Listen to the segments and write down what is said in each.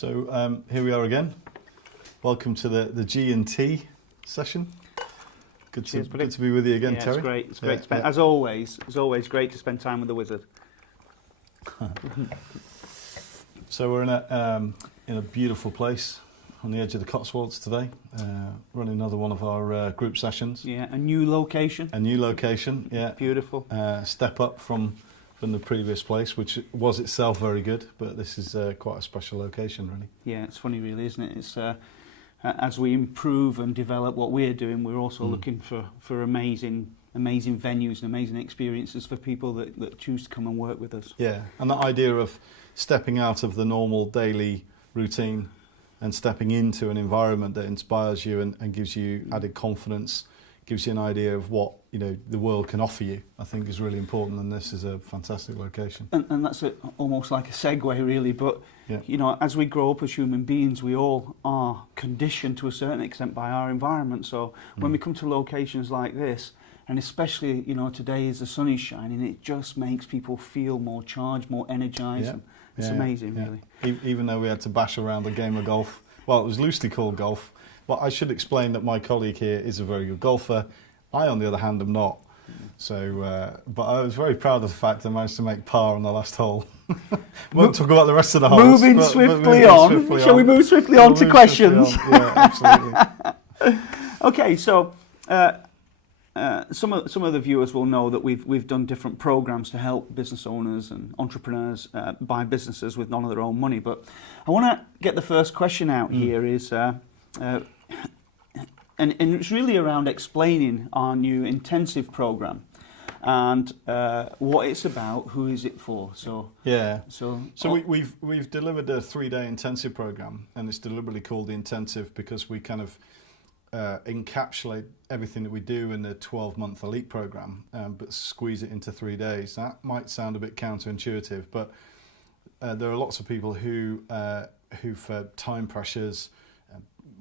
Here we are again. Welcome to the G&T session. Good to be with you again, Terry. It's great. It's great to spend. As always, great to spend time with the wizard. So we're in a beautiful place on the edge of the Cotswolds today, running another one of our group sessions. Yeah, a new location. Yeah. Beautiful. Step up from the previous place, which was itself very good, but this is quite a special location, really. Yeah, it's funny, really, isn't it? It's as we improve and develop what we're doing, we're also looking for amazing venues and amazing experiences for people that choose to come and work with us. Yeah, and that idea of stepping out of the normal daily routine and stepping into an environment that inspires you and gives you added confidence, gives you an idea of what the world can offer you, I think is really important, and this is a fantastic location. And that's almost like a segue, really, but as we grow up as human beings, we all are conditioned to a certain extent by our environment. So when we come to locations like this, and especially today as the sun is shining, it just makes people feel more charged, more energised. It's amazing, really. Even though we had to bash around a game of golf, well, it was loosely called golf. Well, I should explain that my colleague here is a very good golfer. I, on the other hand, am not. So, but I was very proud of the fact I managed to make par on the last hole. Won't talk about the rest of the holes. Moving swiftly on. Shall we move swiftly on to questions? Yeah, absolutely. Okay, so some of the viewers will know that we've done different programs to help business owners and entrepreneurs buy businesses with none of their own money. But I want to get the first question out here is. And it's really around explaining our new intensive program and what it's about, who is it for. So we've delivered a 3-day intensive program, and it's deliberately called the intensive because we kind of encapsulate everything that we do in the 12-month elite program, but squeeze it into 3 days. That might sound a bit counterintuitive, but there are lots of people who've time pressures,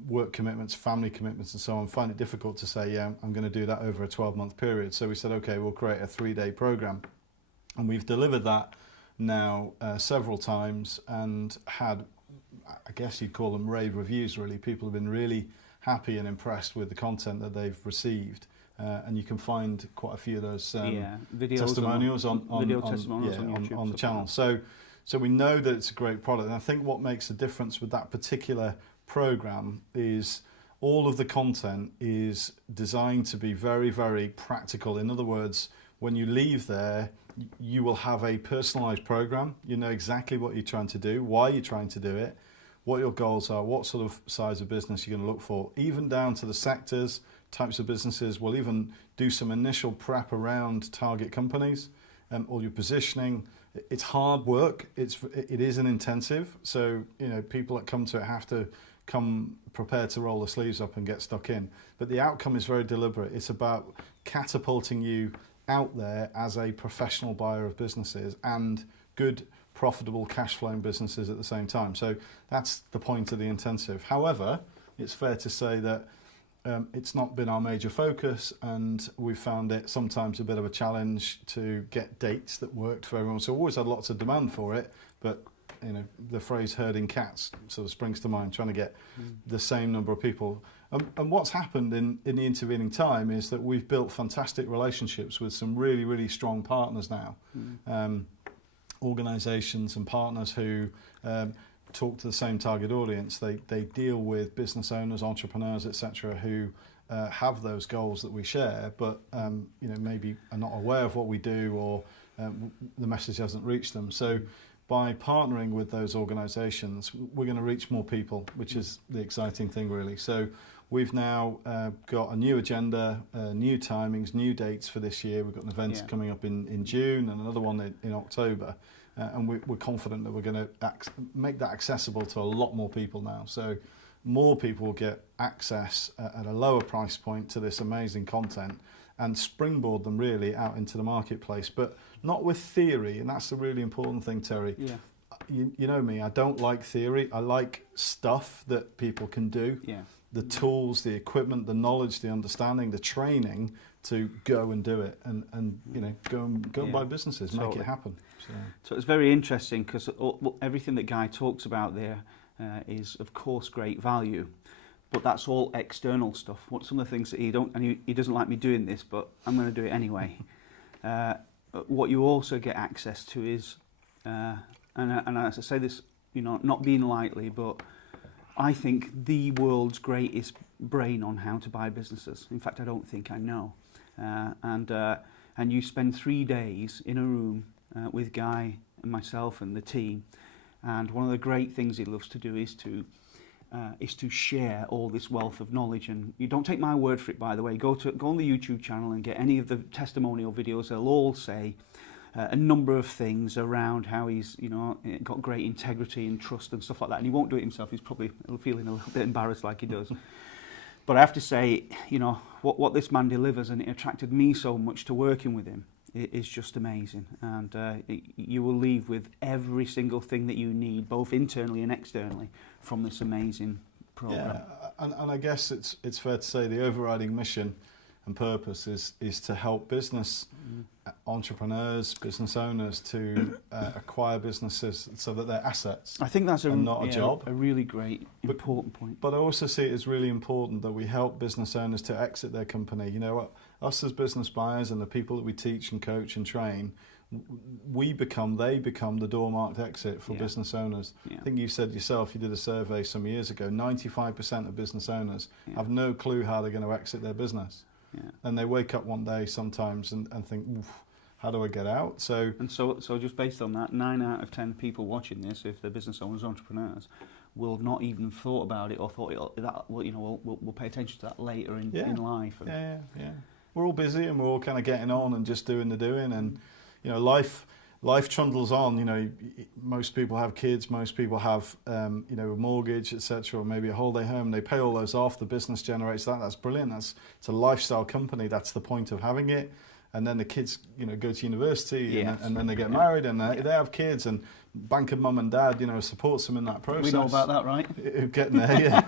work commitments, family commitments and so on, find it difficult to say, I'm going to do that over a 12-month period. So we said, okay, we'll create a 3-day program. And we've delivered that now several times and had, I guess you'd call them rave reviews, really. People have been really happy and impressed with the content that they've received. And you can find quite a few of those testimonials on the channel. So we know that it's a great product. And I think what makes a difference with that particular program is all of the content is designed to be very, very practical. In other words, when you leave there, you will have a personalized program. You know exactly what you're trying to do, why you're trying to do it, what your goals are, what sort of size of business you're going to look for, even down to the sectors, types of businesses. We'll even do some initial prep around target companies, all your positioning. It's hard work. It is an intensive. So people that come to it have to come prepared to roll the sleeves up and get stuck in. But the outcome is very deliberate. It's about catapulting you out there as a professional buyer of businesses and good, profitable, cash flowing businesses at the same time. So that's the point of the intensive. However, it's fair to say that it's not been our major focus, and we found it sometimes a bit of a challenge to get dates that worked for everyone. So we always had lots of demand for it, but the phrase herding cats sort of springs to mind, trying to get the same number of people. And what's happened in the intervening time is that we've built fantastic relationships with some really, really strong partners now. Organisations and partners who talk to the same target audience. They deal with business owners, entrepreneurs, etc., who have those goals that we share, but maybe are not aware of what we do, or the message hasn't reached them. So by partnering with those organisations, we're going to reach more people, which is the exciting thing, really. So we've now got a new agenda, new timings, new dates for this year. We've got an event coming up in June and another one in October. And we're confident that we're going to make that accessible to a lot more people now. So more people will get access at a lower price point to this amazing content and springboard them really out into the marketplace, but not with theory. And that's the really important thing, Terry. Yeah. You know me, I don't like theory. I like stuff that people can do. Yeah. The tools, the equipment, the knowledge, the understanding, the training to go and do it and go and buy businesses, make it happen. So it's very interesting because everything that Guy talks about there is of course great value, but that's all external stuff. What some of the things that he doesn't like me doing this, but I'm going to do it anyway. What you also get access to is, and as I say this, not being lightly, but I think the world's greatest brain on how to buy businesses. In fact, I don't think I know. And you spend 3 days in a room with Guy and myself and the team. And one of the great things he loves to do is to share all this wealth of knowledge. And you don't take my word for it, by the way. Go on the YouTube channel and get any of the testimonial videos. They'll all say a number of things around how he's got great integrity and trust and stuff like that. And he won't do it himself. He's probably feeling a little bit embarrassed like he does. But I have to say, what this man delivers, and it attracted me so much to working with him, is just amazing. And you will leave with every single thing that you need, both internally and externally, from this amazing program. Yeah, and I guess it's fair to say the overriding mission and purpose is to help business entrepreneurs, business owners to acquire businesses so that they're assets. I think that's not a job. A really great, important point. But I also see it as really important that we help business owners to exit their company. Us as business buyers and the people that we teach and coach and train, they become the door-marked exit for business owners. Yeah. I think you said yourself, you did a survey some years ago, 95% of business owners have no clue how they're going to exit their business. Yeah. And they wake up one day sometimes and think, oof, how do I get out? So just based on that, 9 out of 10 people watching this, if they're business owners, entrepreneurs, will have not even thought about it or thought we'll pay attention to that later in life. Yeah. We're all busy and we're all kind of getting on and just doing the doing, and life trundles on. Most people have kids, most people have a mortgage, etc., or maybe a holiday home. They pay all those off. The business generates that. That's brilliant. It's a lifestyle company. That's the point of having it. And then the kids, go to university, and then they get married, and they have kids, and banker mum and dad, supports them in that process. We know about that, right? Getting there, yeah.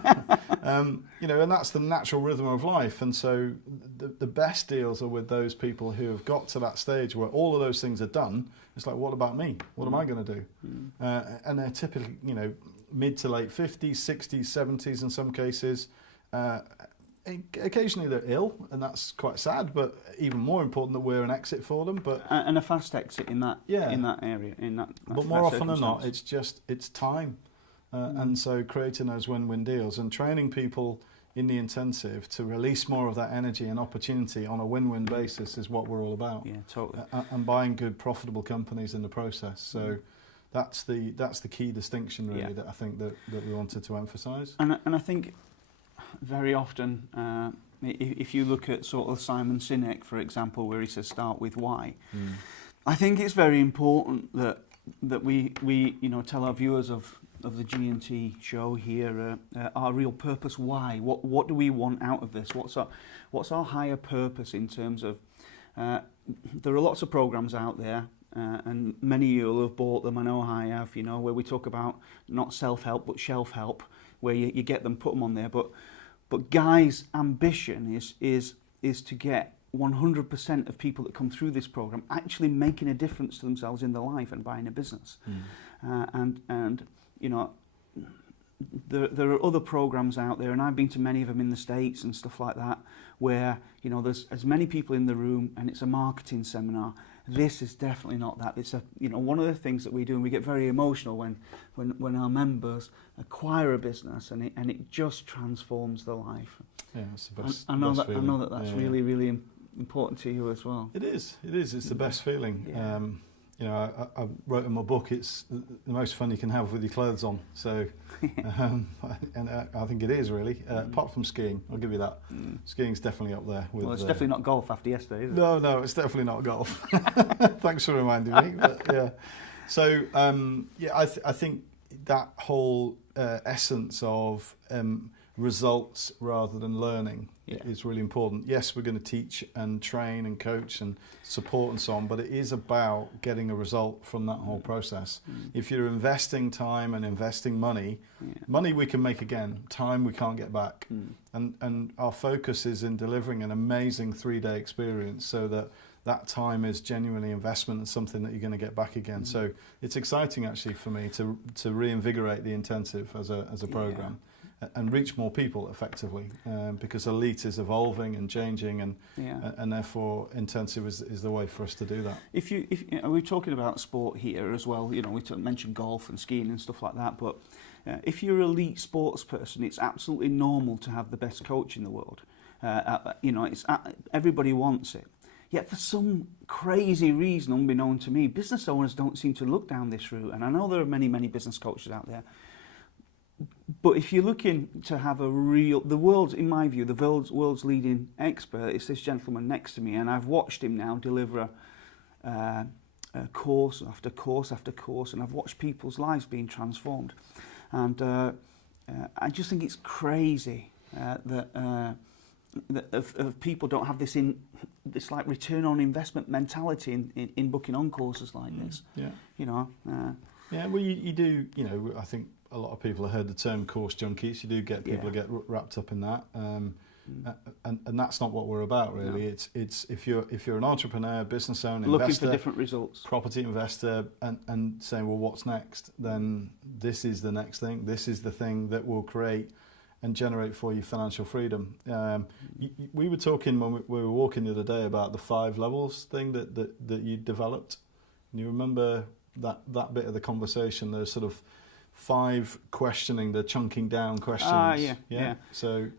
And that's the natural rhythm of life. And so the best deals are with those people who have got to that stage where all of those things are done. It's like, what about me? What am I going to do? And they're typically, mid to late 50s, 60s, 70s in some cases. Occasionally they're ill, and that's quite sad, but even more important that we're an exit for them. But and a fast exit in that area, But more often than not, it's time, and so creating those win-win deals and training people in the intensive to release more of that energy and opportunity on a win-win basis is what we're all about. Yeah, totally. And buying good, profitable companies in the process. So that's the key distinction really that I think that we wanted to emphasise. And I think very often, if you look at sort of Simon Sinek, for example, where he says start with why, I think it's very important that we tell our viewers of the G&T show here our real purpose. Why? What do we want out of this? What's our higher purpose in terms of? There are lots of programs out there. And many of you will have bought them, I know I have, where we talk about not self-help but shelf-help, where you get them, put them on there. But Guy's ambition is to get 100% of people that come through this program actually making a difference to themselves in their life and buying a business. And there are other programs out there, and I've been to many of them in the States and stuff like that, where there's as many people in the room and it's a marketing seminar. This is definitely not that. It's one of the things that we do, and we get very emotional when our members acquire a business and it just transforms their life. Yeah, it's the best. I know that's really, really important to you as well. It is. It's the best feeling. Yeah. I wrote in my book, it's the most fun you can have with your clothes on. So, and I think it is really. Apart from skiing, I'll give you that. Skiing's definitely up there. Well, it's definitely not golf after yesterday, is it? No, it's definitely not golf. Thanks for reminding me. But, yeah. So, I think that whole essence of results rather than learning is really important. Yes, we're going to teach and train and coach and support and so on, but it is about getting a result from that whole process. If you're investing time and investing money we can make again, time we can't get back. And our focus is in delivering an amazing 3-day experience so that that time is genuinely investment and something that you're going to get back again. So it's exciting actually for me to reinvigorate the intensive as a program and reach more people effectively, because Elite is evolving and changing, and therefore intensive is the way for us to do that. If we're talking about sport here as well, we mentioned golf and skiing and stuff like that, but if you're an elite sports person, it's absolutely normal to have the best coach in the world. It's everybody wants it. Yet for some crazy reason, unbeknown to me, business owners don't seem to look down this route. And I know there are many, many business coaches out there. But if you're looking to have in my view, the world's leading expert is this gentleman next to me, and I've watched him now deliver course after course after course, and I've watched people's lives being transformed. And I just think it's crazy that people don't have this like return on investment mentality in booking on courses like this. Well, you do. I think a lot of people have heard the term course junkies. You do get people get wrapped up in that, and that's not what we're about really. No. It's if you're an entrepreneur, business owner, looking investor, for different results, property investor, and saying, well, what's next? Then this is the next thing. This is the thing that will create and generate for you financial freedom. We were talking when we were walking the other day about the 5 levels thing that you developed. And you remember that bit of the conversation? There's sort of 5 questioning, the chunking down questions. So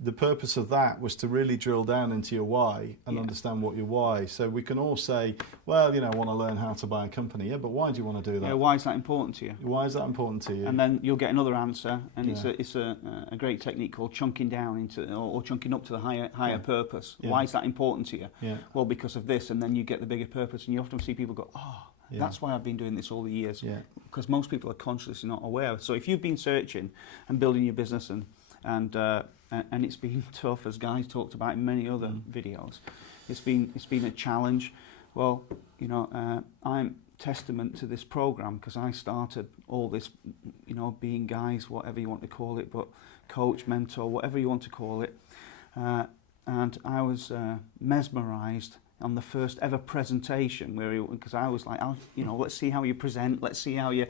the purpose of that was to really drill down into your why and understand what your why. So we can all say, well, I want to learn how to buy a company. Yeah, but why do you want to do that? Yeah, why is that important to you? Why is that important to you? And then you'll get another answer, and it's a great technique called chunking down into or chunking up to the higher purpose. Yeah. Why is that important to you? Yeah. Well, because of this, and then you get the bigger purpose, and you often see people go, that's why I've been doing this all the years. Yeah. Because most people are consciously not aware. So if you've been searching and building your business and it's been tough, as Guy's talked about in many other videos, it's been a challenge. Well, I'm testament to this program because I started all this, being Guy's, whatever you want to call it, but coach, mentor, whatever you want to call it, and I was mesmerised on the first ever presentation because I was like, let's see how you present, let's see how you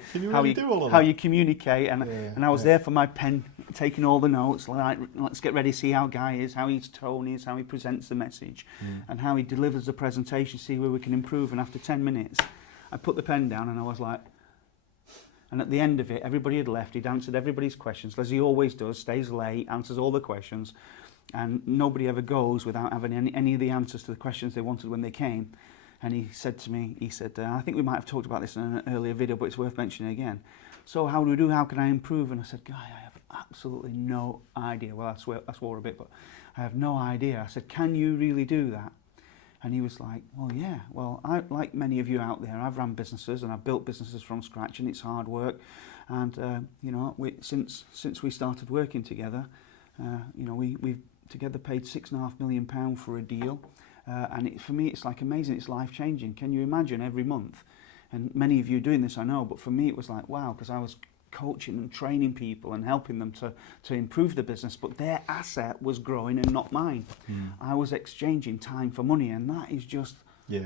communicate, and I was there for my pen, taking all the notes. Like, let's get ready, see how Guy is, how his tone is, how he presents the message, and how he delivers the presentation. See where we can improve. And after 10 minutes, I put the pen down and I was like, and at the end of it, everybody had left. He'd answered everybody's questions, as he always does. Stays late, answers all the questions. And nobody ever goes without having any of the answers to the questions they wanted when they came. And he said to me, I think we might have talked about this in an earlier video, but it's worth mentioning again. So how do we do? How can I improve? And I said, Guy, I have absolutely no idea. Well, I swore a bit, but I have no idea. I said, can you really do that? And he was like, well, yeah. Well, like many of you out there, I've run businesses and I've built businesses from scratch, and it's hard work. And, since we started working together, we've together paid £6.5 million for a deal, and for me it's like amazing, it's life changing. Can you imagine every month? And many of you doing this, I know, but for me it was like wow, because I was coaching and training people and helping them to improve the business, but their asset was growing and not mine. I was exchanging time for money, and that is just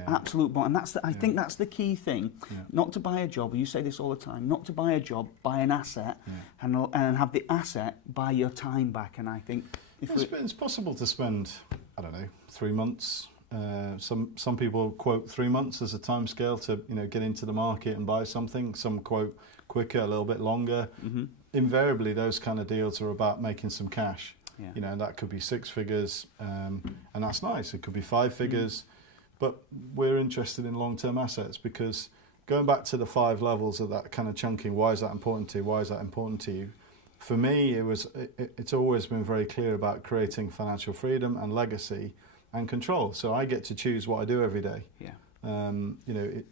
absolute. And I think that's the key thing. Not to buy a job. You say this all the time. Not to buy a job, buy an asset, and have the asset buy your time back. And I think it's possible to spend, 3 months. Some people quote 3 months as a time scale to get into the market and buy something. Some quote quicker, a little bit longer. Invariably, those kind of deals are about making some cash. That could be 6 figures, and that's nice. It could be 5 figures, but we're interested in long-term assets because going back to the 5 levels of that kind of chunking. Why is that important to you? Why is that important to you? For me, it's always been very clear about creating financial freedom and legacy and control. So I get to choose what I do every day.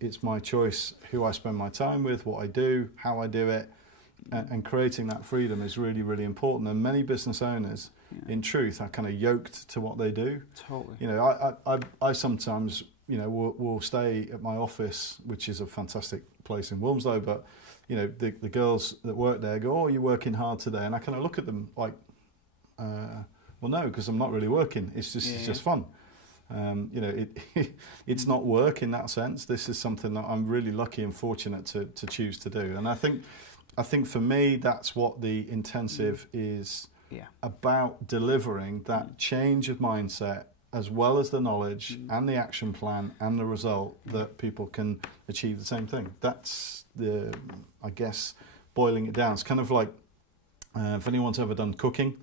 It's my choice who I spend my time with, what I do, how I do it, and creating that freedom is really, really important. And many business owners, in truth, are kind of yoked to what they do. Totally. I sometimes, will stay at my office, which is a fantastic place in Wilmslow, but the girls that work there go, oh, you're working hard today. And I kind of look at them like, well, no, because I'm not really working. It's just fun. You know, it's not work in that sense. This is something that I'm really lucky and fortunate to choose to do. And I think for me, that's what the intensive is about, delivering that change of mindset, as well as the knowledge and the action plan and the result, that people can achieve the same thing. That's I guess, boiling it down. It's kind of like, if anyone's ever done cooking,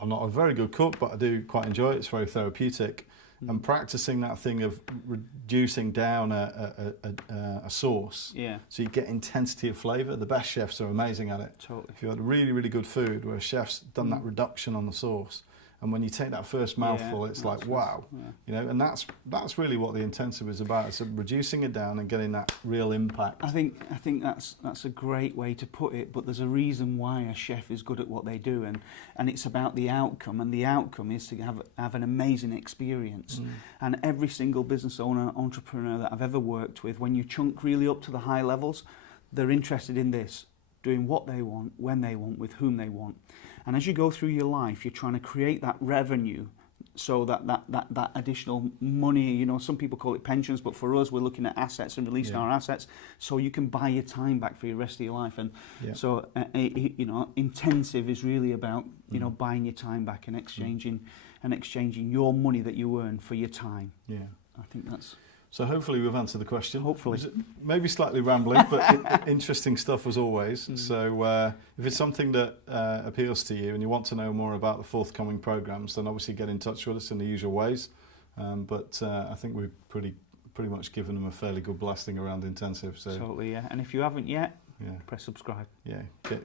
I'm not a very good cook, but I do quite enjoy it. It's very therapeutic. And practicing that thing of reducing down a sauce, so you get intensity of flavour. The best chefs are amazing at it. Totally. If you had really, really good food where a chef's done that reduction on the sauce, and when you take that first mouthful, it's like, wow, you know. And that's really what the intensive is about. It's reducing it down and getting that real impact. I think that's a great way to put it. But there's a reason why a chef is good at what they do, and it's about the outcome. And the outcome is to have an amazing experience. And every single business owner, entrepreneur that I've ever worked with, when you chunk really up to the high levels, they're interested in this, doing what they want, when they want, with whom they want. And as you go through your life, you're trying to create that revenue, so that additional money, you know, some people call it pensions, but for us, we're looking at assets and releasing our assets, so you can buy your time back for the rest of your life. And so, you know, intensive is really about, you know, buying your time back and exchanging your money that you earn for your time. Yeah, I think that's. So hopefully we've answered the question. Hopefully. Maybe slightly rambling, but interesting stuff as always. So if it's something that appeals to you and you want to know more about the forthcoming programmes, then obviously get in touch with us in the usual ways. But I think we've pretty much given them a fairly good blasting around intensive. So. Totally, yeah. And if you haven't yet, press subscribe. Yeah,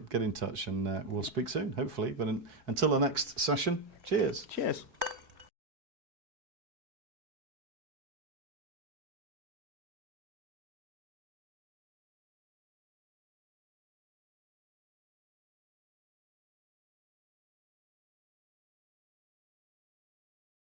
get in touch, and we'll speak soon, hopefully. But until the next session, cheers. Cheers.